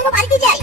চলো বাড়িতে যাই।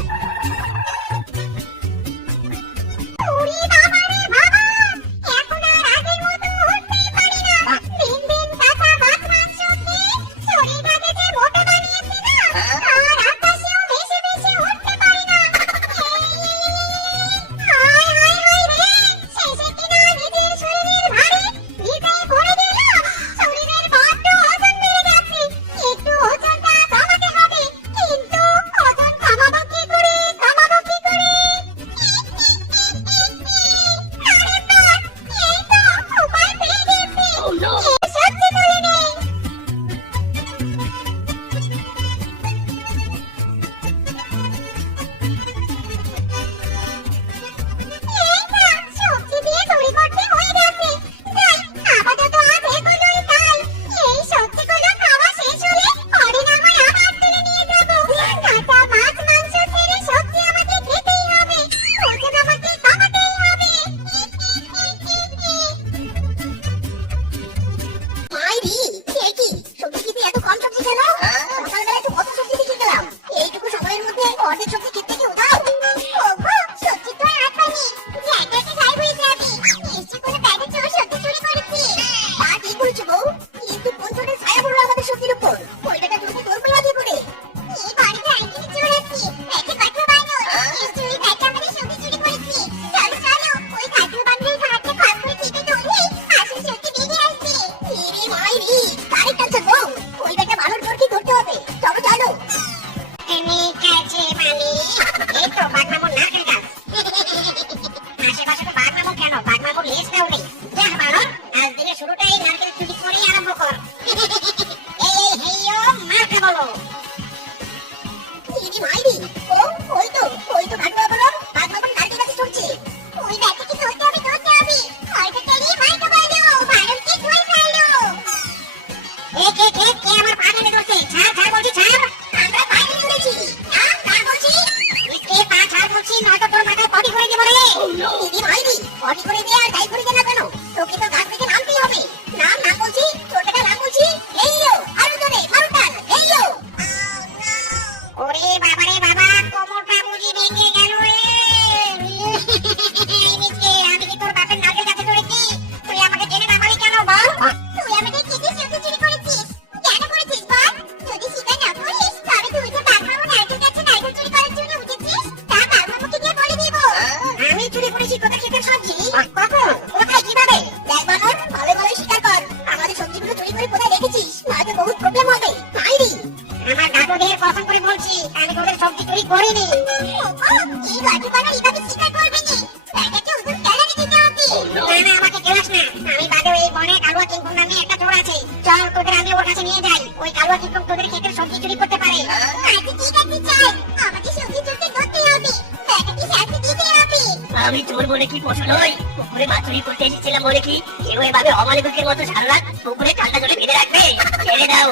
আমি চোর বলে কি পোষণ হই? পুকুরে মাছ চুরি করতে এসেছিলাম বলে কি কেউ এভাবে অমালিকের মতো সারা রাত পুকুরে চালটা জলে বেঁধে রাখবে? ছেড়ে দাও,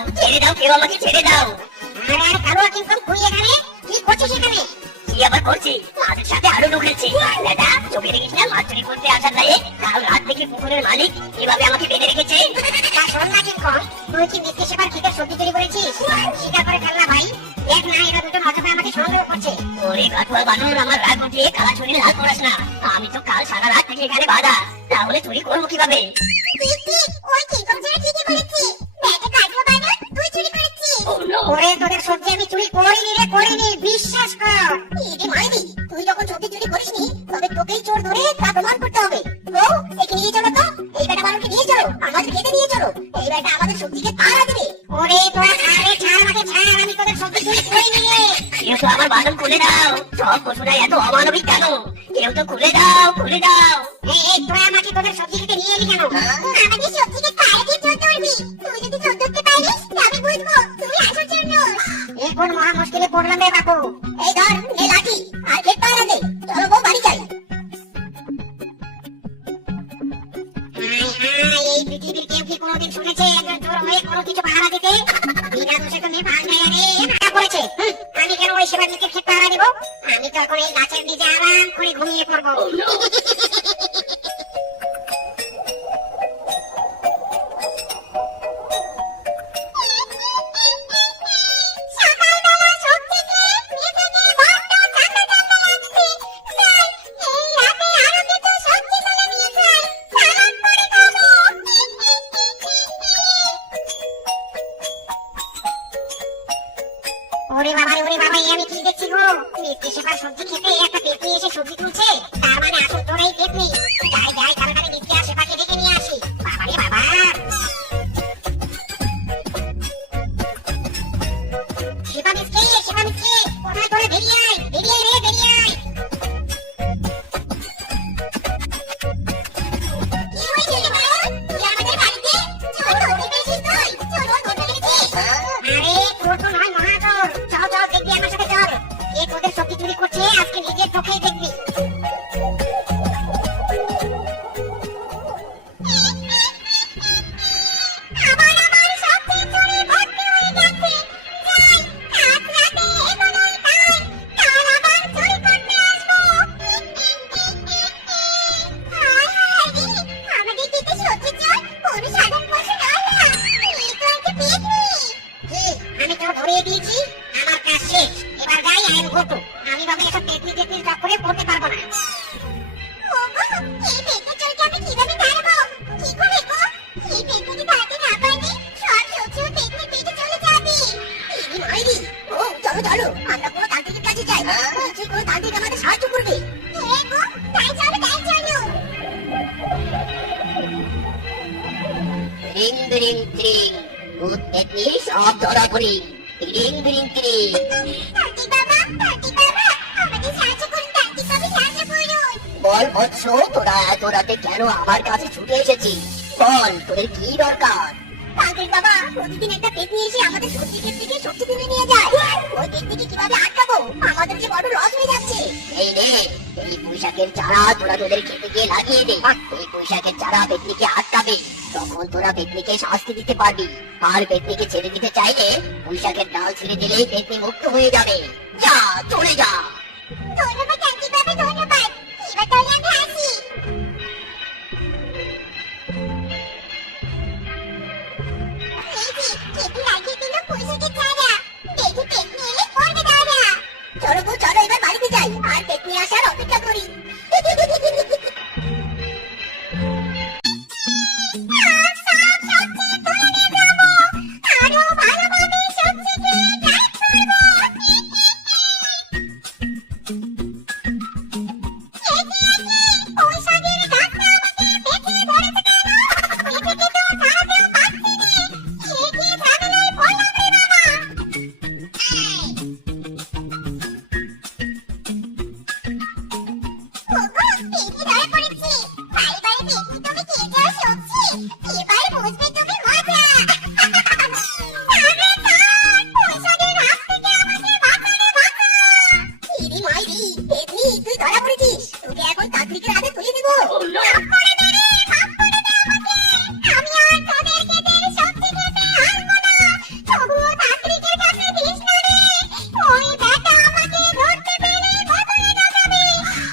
কেউ আমাকে ছেড়ে দাও। আরে কালুয়া কিংকং তুই এখানে কি করছিস? এখানে কি আবার করছি? মাছের সাথে আরো ঢুকেছি। দাদা চোখে দেখিস না মাছ চুরি করতে আসার দায়ে কাল রাত থেকে পুকুরের মালিক এভাবে আমাকে বেঁধে রেখেছে। তা শোন না কিংকং, তুই কি মিথ্যে সেবার ক্ষেতের সবজি চুরি করেছিস? স্বীকার করে ফেল না ভাই, দেখ না এরা দুটো মজাতে আমাকে সন্দেহ করছে। ওরে কাঠুয়া বানর, আমার রাগ উঠিয়ে কালা ছুরি লাল করাস না। আমি তো কাল সারা রাত থেকে এখানে বাঁধা, তাহলে চুরি করবো কিভাবে? ওই কিংকং ছেলে ঠিকই বলেছে, ব্যাটা কাঠুয়া বানর তুই চুরি করেছিস। ওরে তোদের সবজি আমি চুরি করিনি রে, করিনি, বিশ্বাস কর। এরে মাইরি, তুই যখন সবজি চুরি করিসনি তবে তোকেই চোর ধরে তা প্রমাণ করতে হবে। ও একে নিয়ে চলো তো, এই বেটা বানরকে নিয়ে চলো, আমাদের খেতে নিয়ে চলো, এই বেটা আমাদের সবজিকে তাড়া দেবে। ওরে তোরা আরে ছাড় আমাকে ছাড়, আমি তোদের সবজি চুরি করিনি রে। কেউ তো আমার বাঁধন খুলে দাও, সব পশুরা এত অমানবিক কেন? কেউ তো খুলে দাও, খুলে দাও। এই তোরা আমাকে তোদের সবজি খেতে নিয়ে এলি কেন? আমাদের সবজিকে তাড়া দিয়ে চোর ধরবি, তুই যদি চোর ধরতে পারিস তবে বুঝবো তুই আসল চোর নস। এখন মহা মুশকিলে পড়লাম রে বাপু। এই ধর এই লাঠি আর খেত পাহারা দে, চলো বউ বাড়ি যাই। এই পৃথিবীর কেউ কি কোনোদিন শুনেছে একজন চোর হয়ে কোনো কিছু পাহারা দিতে? বিনা দোষে তো মেয়ে ভাগ নেয় রে, ভাড়া করেছে। আমি কেন ওই সেবাজিকে খেত পাহারা দিব? আমি তো এখন এই গাছের নিচে আরাম করে ঘুমিয়ে পড়বো। সকালবেলা সব থেকে মেয়েটাকে ওরে বাবা এই আমি কি দেখছি গো, মিষ্টি শেফার সবজি খেতে একটা পেতনি এসে সবজি তুলছে, তার মানে আসল তোরাই পেতনি। যাই তাড়াতাড়ি মিষ্টি আর শেফাকে ডেকে নিয়ে আসি। বাবা রে বাবা, শেফা মিষ্টি কোথায় তোরা, বেরিয়ে আয় বেরিয়ে আয়। কি হয়েছে রে বাবা, তুই আমাদের বাড়িতে চল দৌড়ে পেয়েছিস তুই, চল ও ধরতে পেরেছিস। আরে তোর তো নয় মহাজন, চল দেখবি আমার সাথে চল, কে তোদের সবজি চুরি করছে আজকে নিজের চোখেই দেখবি। আমি তো ধরিয়ে দিয়েছি, আমার কাজ শেষ, এবার যাই আইন ঘটু। আমি বাবা এসব পেতনি চক্করে পড়তে পারবো না। এই পেতনি চোরকে আমি কিভাবে ধরবো, কি করে গো? এই পেতনি ধরতে না পারলে সব সবজি পেতনি পেটে চলে যাবে। এই মাইরি, ও চলো আমরা কোনো তান্ত্রিকের কাছে যাই, নিশ্চয়ই কোনো তান্ত্রিক আমাদের সাহায্য করবে। হ্যাঁ গো, তাই চলো। রিং রিং রিং, ভূত পেতনি সব ধরা পড়ি। Ring ring ring. তান্ত্রিক বাবা, আমাদের সাহায্য করুন, তান্ত্রিক বাবা সাহায্য করুন। বল বৎস, তোরা এত রাতে কেন আমার কাছে ছুটে এসেছিস? বল তোদের কি দরকার? তান্ত্রিক বাবা, প্রতিদিন একটা পেতনি এসে আমাদের সবজি ক্ষেত থেকে সবজি তুলে নিয়ে যায়, ওই পেতনিকে কিভাবে আটকাবো? আমাদের যে বড় লস হয়ে যাচ্ছে। এই নে, এই পুঁইশাকের চারা তোরা তোদের খেতে গিয়ে লাগিয়ে দে। এই পুঁইশাকের চারা পেতনিকে আটকাবে, তখন তোরা পেতনিকে শাস্তি দিতে পারবি। আর পেতনিকে ছেড়ে দিতে চাইলে পুঁইশাকের ডাল ছেড়ে দিলেই পেতনি মুক্ত হয়ে যাবে। যা, চলে যা। ধন্যবাদ তান্ত্রিক বাবা, ধন্যবাদ। এবার তাহলে আমি আসি। এই যে খেতে লাগিয়ে দিল পুঁইশাকের চারা, দেখি পেতনি এলে পড়বে দাঁড়া। চলো গো, চলো এবার বাড়িতে যাই আর পেতনি আসার অপেক্ষা করি। তুই ধরা পড়েছিস, তোকে এখন তান্ত্রিকের হাতে তুলে দিব। আমি আর তোদেরকে দের সবজি খেতে আসবো না, তবুও তান্ত্রিকের কাছে দিস না রে। ওই বেটা আমাকে ধরতে পেলে বদলে যাবে।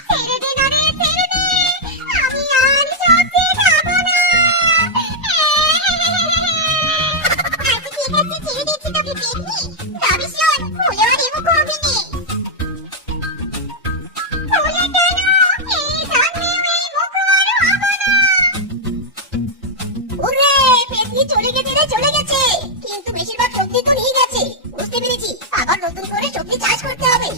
ছেড়ে দে না রে, ছেড়ে দে, আমি আর সবজি খাবো না। আচ্ছা ঠিক আছে, ছেড়ে দিচ্ছি তোকে পেতনি, তবে শোন, ভুলেও আর এমুখ হবি নে। চলে গেছে, কিন্তু বেশিরভাগ সবজি তো নিয়ে গেছে। বুঝতে পেরেছি, আবার নতুন করে সবজি চাষ করতে হবে।